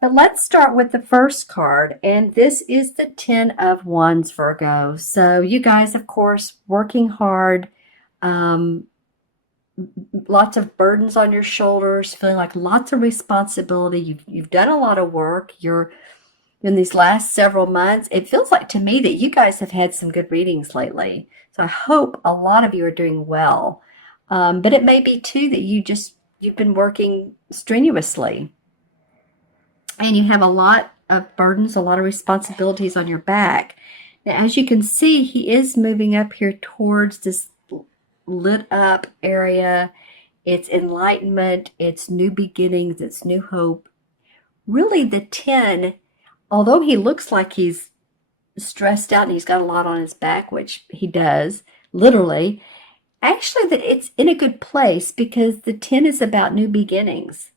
But let's start with the first card, and this is the Ten of Wands, Virgo. So you guys, of course, working hard, um, lots of burdens on your shoulders, feeling like lots of responsibility. You've done a lot of work. You're in these last several months. It feels like to me that you guys have had some good readings lately. So I hope a lot of you are doing well. But it may be too that you've been working strenuously and you have a lot of burdens, a lot of responsibilities on your back. Now, as you can see, he is moving up here towards this lit up area. It's enlightenment, it's new beginnings, it's new hope. Really, the 10, although he looks like he's stressed out and he's got a lot on his back, which he does, literally, actually, that it's in a good place because the 10 is about new beginnings.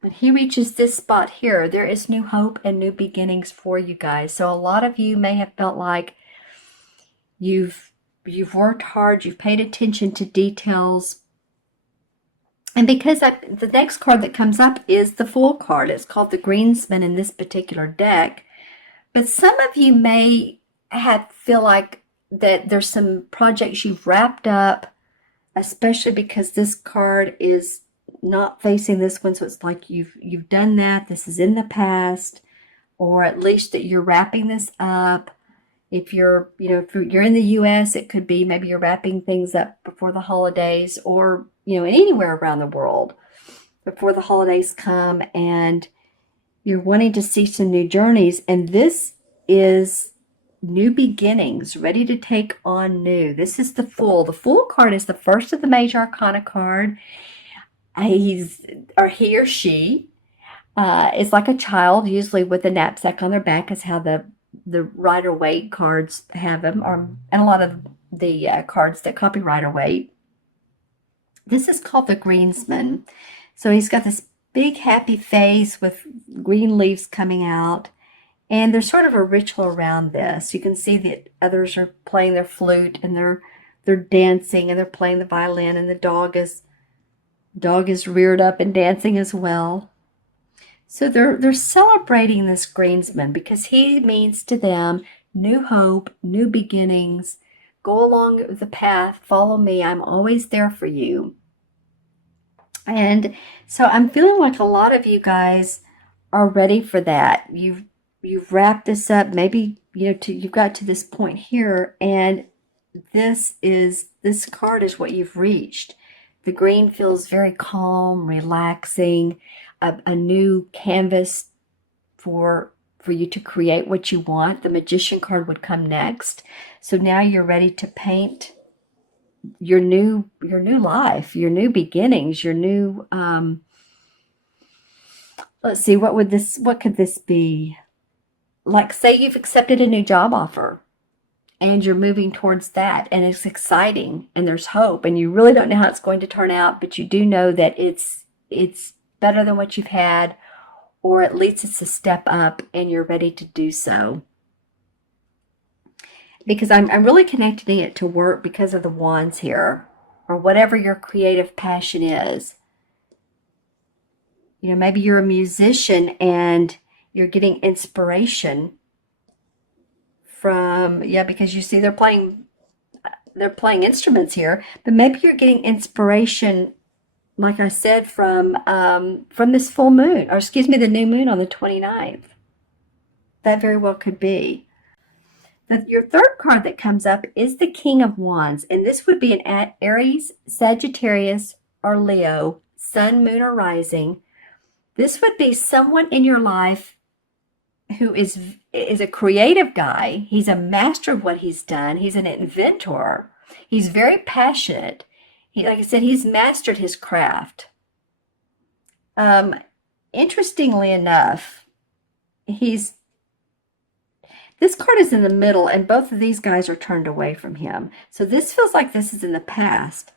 When he reaches this spot here, there is new hope and new beginnings for you guys. So a lot of you may have felt like you've worked hard, you've paid attention to details. And because the next card that comes up is the Fool card. It's called the Greensman in this particular deck. But some of you may feel like that there's some projects you've wrapped up, especially because this card is not facing this one, so it's like you've done that. This is in the past, or at least that you're wrapping this up. If you're in the U.S., it could be maybe you're wrapping things up before the holidays, or anywhere around the world before the holidays come, and you're wanting to see some new journeys. And this is new beginnings, ready to take on new. This is the Fool. The Fool card is the first of the major arcana card. He or she is like a child, usually with a knapsack on their back, is how the Rider-Waite cards have them, and a lot of the cards that copy Rider-Waite. This is called the Greensman. So he's got this big happy face with green leaves coming out, and there's sort of a ritual around this. You can see that others are playing their flute, and they're dancing, and they're playing the violin, and the dog is reared up and dancing as well. So they're celebrating this Greensman because he means to them new hope, new beginnings. Go along the path, follow me. I'm always there for you. And so I'm feeling like a lot of you guys are ready for that. You've wrapped this up. Maybe you've got to this point here, and this card is what you've reached. The green feels very calm, relaxing, a new canvas for you to create what you want. The Magician card would come next. So now you're ready to paint your new life, your new beginnings, your new let's see, what could this be? Like, say you've accepted a new job offer and you're moving towards that, and it's exciting and there's hope, and you really don't know how it's going to turn out, but you do know that it's better than what you've had, or at least it's a step up and you're ready to do so. Because I'm really connecting it to work because of the wands here, or whatever your creative passion is. Maybe you're a musician and you're getting inspiration from, because you see they're playing instruments here, but maybe you're getting inspiration, like I said, from this full moon, or excuse me, the new moon on the 29th. That very well could be. Your third card that comes up is the King of Wands, and this would be an Aries, Sagittarius, or Leo, sun, moon, or rising. This would be someone in your life who is a creative guy. He's a master of what he's done. He's an inventor. He's very passionate. Like I said, he's mastered his craft. Interestingly enough, this card is in the middle, and both of these guys are turned away from him. So this feels like this is in the past.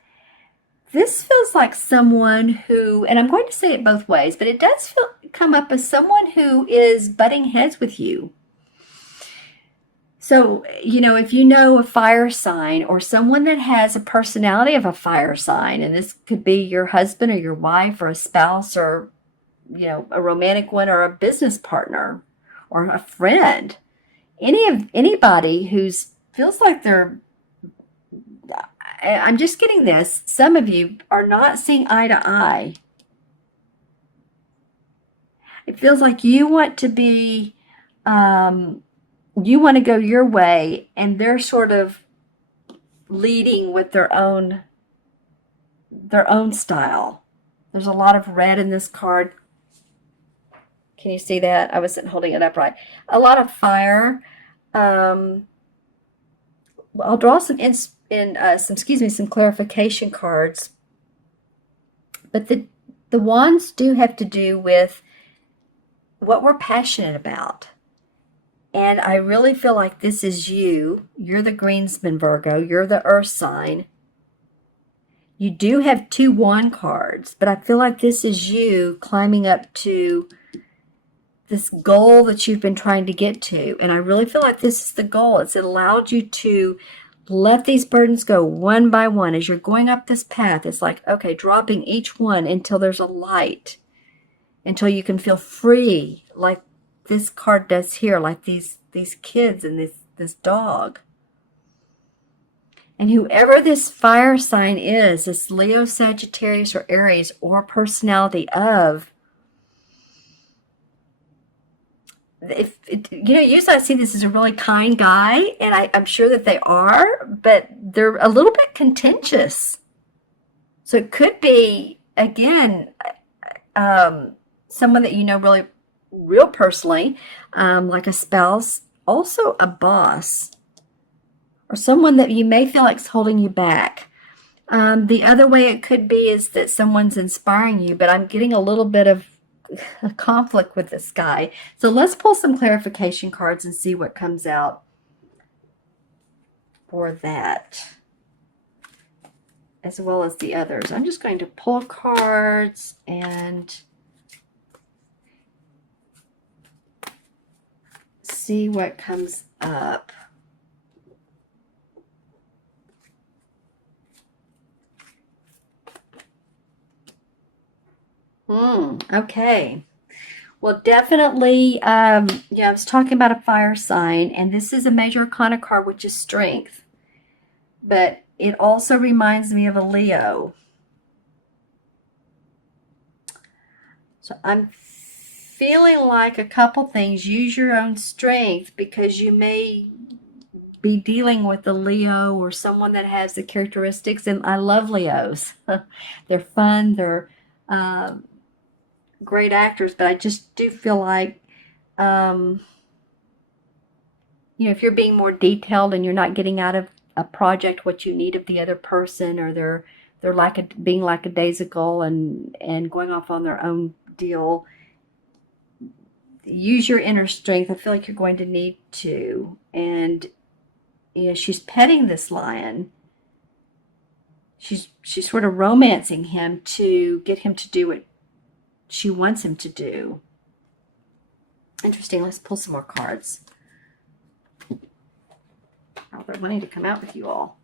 This feels like someone who, and I'm going to say it both ways, but it does come up as someone who is butting heads with you. So, if you know a fire sign, or someone that has a personality of a fire sign, and this could be your husband or your wife or a spouse or a romantic one or a business partner or a friend. Anybody who's feels like they're I'm just getting this. Some of you are not seeing eye to eye. It feels like you want to be, you want to go your way, and they're sort of leading with their own style. There's a lot of red in this card. Can you see that? I wasn't holding it up right. A lot of fire. I'll draw some clarification cards. But the wands do have to do with what we're passionate about. And I really feel like this is you. You're the greensman, Virgo. You're the earth sign. You do have 2 wand cards, but I feel like this is you climbing up to this goal that you've been trying to get to. And I really feel like this is the goal. It's allowed you to let these burdens go one by one. As you're going up this path, it's like, okay, dropping each one until there's a light, until you can feel free, like this card does here, like these kids and this dog. And whoever this fire sign is, this Leo, Sagittarius, or Aries, or personality of, usually I see this as a really kind guy, and I'm sure that they are, but they're a little bit contentious. So it could be, again, someone that you know really, real personally, like a spouse, also a boss, or someone that you may feel like is holding you back. The other way it could be is that someone's inspiring you, but I'm getting a little bit of a conflict with this guy. So let's pull some clarification cards and see what comes out for that, as well as the others. I'm just going to pull cards and see what comes up. Okay. Well, definitely, I was talking about a fire sign, and this is a major arcana card, which is strength. But it also reminds me of a Leo. So I'm feeling like a couple things. Use your own strength, because you may be dealing with a Leo or someone that has the characteristics. And I love Leos. They're fun. They're great actors, but I just do feel like, if you're being more detailed and you're not getting out of a project what you need of the other person, or they're being lackadaisical and going off on their own deal, use your inner strength. I feel like you're going to need to. And she's petting this lion. She's sort of romancing him to get him to do what she wants him to do. Interesting. Let's pull some more cards. Oh, they're wanting to come out with you all.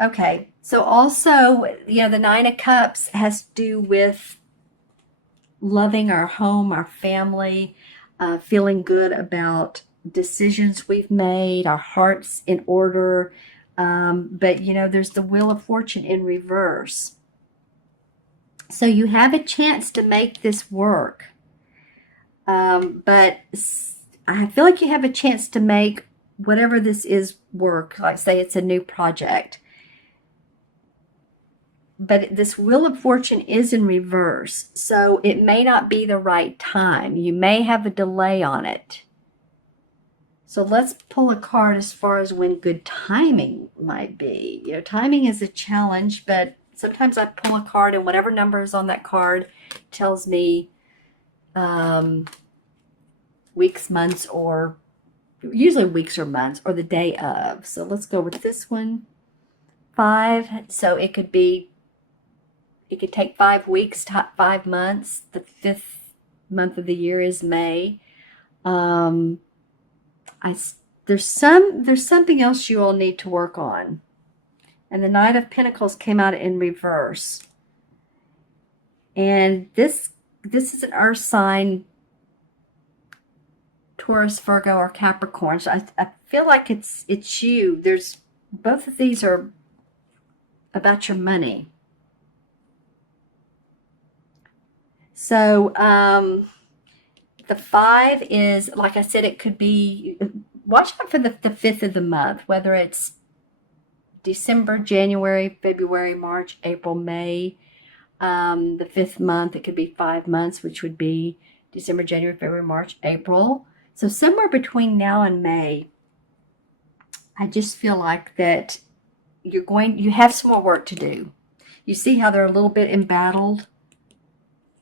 Okay, so also, the 9 of Cups has to do with loving our home, our family, feeling good about decisions we've made, our hearts in order. But, there's the Wheel of Fortune in reverse. So you have a chance to make this work. But I feel like you have a chance to make whatever this is work. Like, say it's a new project. But this Wheel of Fortune is in reverse. So it may not be the right time. You may have a delay on it. So let's pull a card as far as when good timing might be. Timing is a challenge, but sometimes I pull a card, and whatever number is on that card tells me weeks, months, or usually weeks or months, or the day of. So let's go with this one, 5. So it could take 5 weeks, 5 months. The 5th month of the year is May. There's something else you all need to work on. And the Knight of Pentacles came out in reverse. And this is an earth sign, Taurus, Virgo, or Capricorn. So I feel like it's you. There's both of these are about your money. So the 5 is, like I said, it could be, watch out for the 5th of the month, whether it's December, January, February, March, April, May. The 5th month, it could be 5 months, which would be December, January, February, March, April. So somewhere between now and May, I just feel like that you have some more work to do. You see how they're a little bit embattled,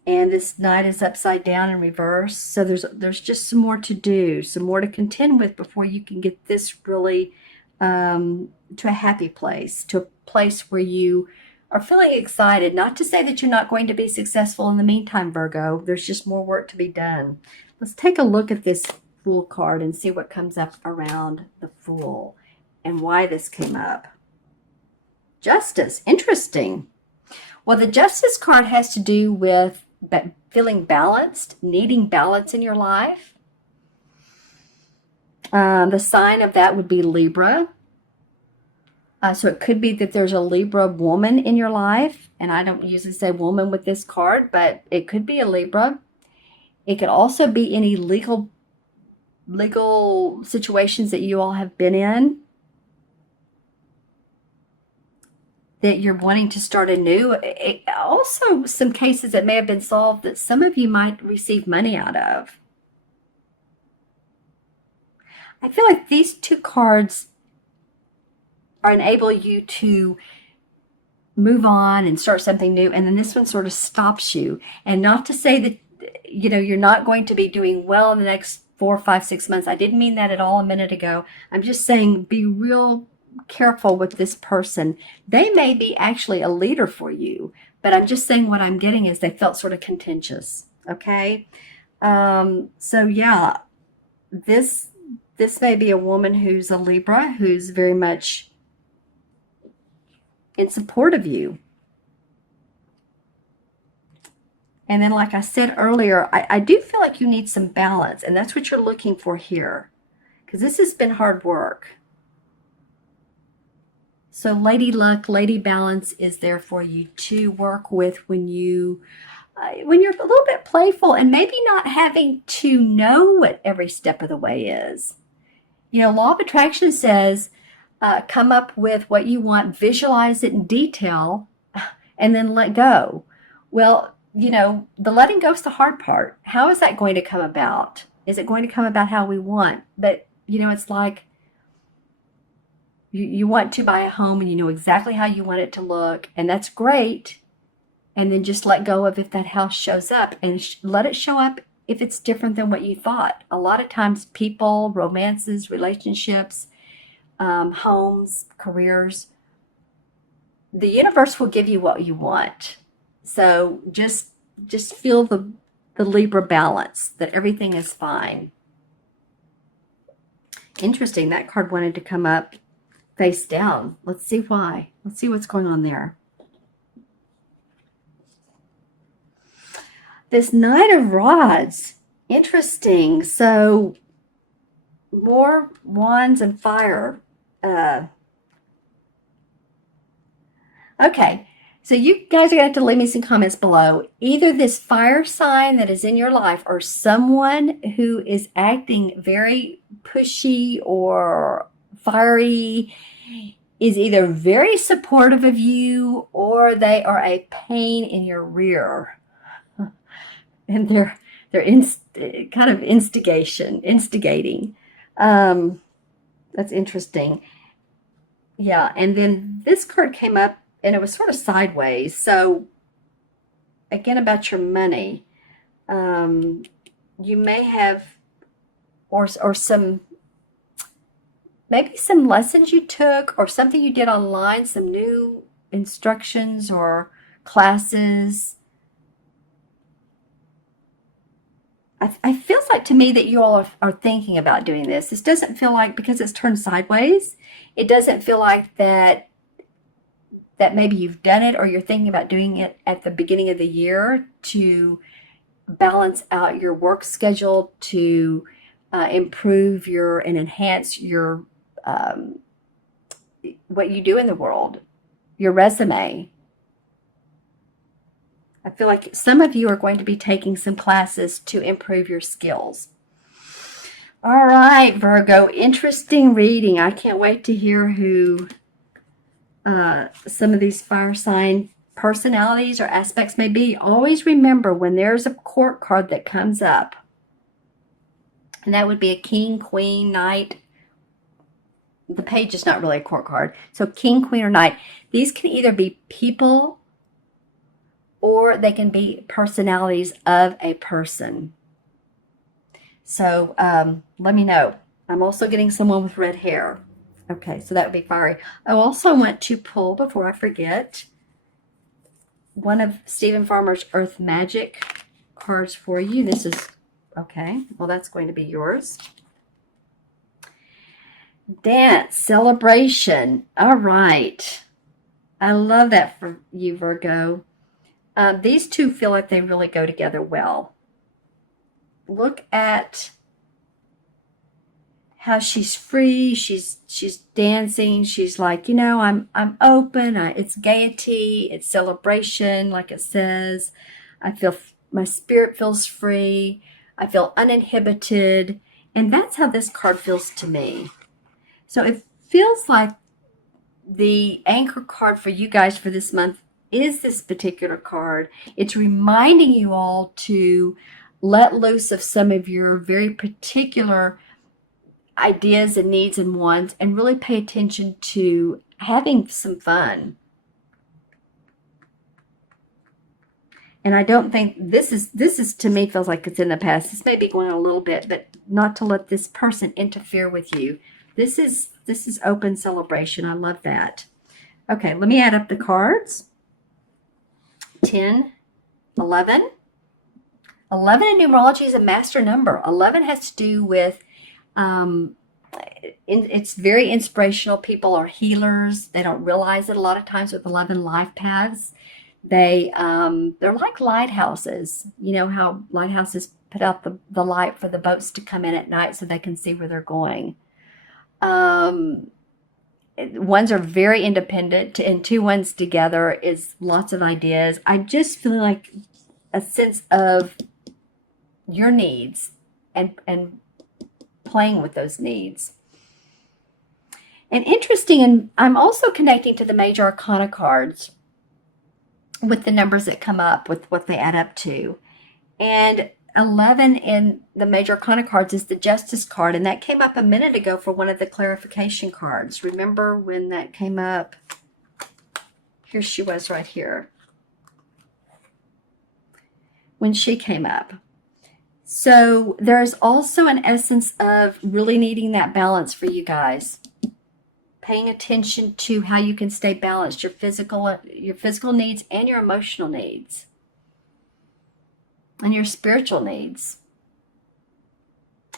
and this Knight is upside down in reverse. So there's just some more to do, some more to contend with before you can get this really to a happy place, to a place where you are feeling excited. Not to say that you're not going to be successful in the meantime, Virgo. There's just more work to be done. Let's take a look at this Fool card and see what comes up around the Fool and why this came up. Justice. Interesting. Well, the Justice card has to do with feeling balanced, needing balance in your life. The sign of that would be Libra. So it could be that there's a Libra woman in your life. And I don't usually say woman with this card, but it could be a Libra. It could also be any legal situations that you all have been in that you're wanting to start anew. Also, some cases that may have been solved that some of you might receive money out of. I feel like these two cards enable you to move on and start something new, and then this one sort of stops you. And not to say that you're not going to be doing well in the next 4, 5, 6 months. I didn't mean that at all a minute ago. I'm just saying be real careful with this person. They may be actually a leader for you, but I'm just saying what I'm getting is they felt sort of contentious. Okay. So yeah, this may be a woman who's a Libra, who's very much in support of you. And then, like I said earlier, I do feel like you need some balance, and that's what you're looking for here, because this has been hard work. So Lady Luck, Lady Balance is there for you to work with when you're a little bit playful and maybe not having to know what every step of the way is. Law of Attraction says, come up with what you want, visualize it in detail, and then let go. Well, the letting go is the hard part. How is that going to come about? Is it going to come about how we want? But, it's like you want to buy a home and you know exactly how you want it to look, and that's great. And then just let go of if that house shows up, and let it show up if it's different than what you thought. A lot of times people, romances, relationships, homes, careers, the universe will give you what you want. So just feel the Libra balance, that everything is fine. Interesting, that card wanted to come up face down. Let's see why. Let's see what's going on there. This Knight of Rods. Interesting. So more wands and fire. Okay. So you guys are going to have to leave me some comments below. Either this fire sign that is in your life or someone who is acting very pushy or fiery is either very supportive of you or they are a pain in your rear. And they're kind of instigating. That's interesting. Yeah, and then this card came up and it was sort of sideways. So again, about your money, you may have, or maybe some lessons you took or something you did online, some new instructions or classes. It feels like to me that you all are thinking about doing this. This doesn't feel like, because it's turned sideways, it doesn't feel like that that maybe you've done it or you're thinking about doing it at the beginning of the year to balance out your work schedule, to improve your and enhance your what you do in the world, your resume. I feel like some of you are going to be taking some classes to improve your skills. All right, Virgo, interesting reading. I can't wait to hear who some of these fire sign personalities or aspects may be. Always remember when there's a court card that comes up, and that would be a king, queen, knight. The page is not really a court card. So king, queen, or knight. These can either be people or they can be personalities of a person. So let me know. I'm also getting someone with red hair. Okay, so that would be fiery. I also want to pull, before I forget, one of Stephen Farmer's Earth Magic cards for you. This is, okay, well, that's going to be yours. Dance, celebration. All right. I love that for you, Virgo. These two feel like they really go together well. Look at how she's free. She's dancing. She's like, you know, I'm open. It's gaiety. It's celebration, like it says. I feel my spirit feels free. I feel uninhibited, and that's how this card feels to me. So it feels like the anchor card for you guys for this month is this particular card. It's reminding you all to let loose of some of your very particular ideas and needs and wants and really pay attention to having some fun. And I don't think this is to me feels like it's in the past. This may be going on a little bit, but not to let this person interfere with you. This is open celebration. I love that. Okay, let me add up the cards. 10, 11. 11 in numerology is a master number. 11 has to do with, it's very inspirational. People are healers. They don't realize it a lot of times with 11 life paths. They're like lighthouses. You know how lighthouses put out the light for the boats to come in at night so they can see where they're going. Ones are very independent, and two ones together is lots of ideas. I just feel like a sense of your needs and playing with those needs. And interesting, and I'm also connecting to the major arcana cards with the numbers that come up with what they add up to. And 11 in the major arcana cards is the Justice card, and that came up a minute ago for one of the clarification cards. Remember when that came up? Here she was right here. When she came up. So there's also an essence of really needing that balance for you guys. Paying attention to how you can stay balanced, your physical needs and your emotional needs. And your spiritual needs.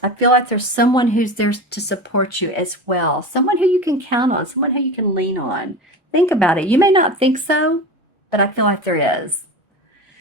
I feel like there's someone who's there to support you as well. Someone who you can count on. Someone who you can lean on. Think about it. You may not think so, but I feel like there is.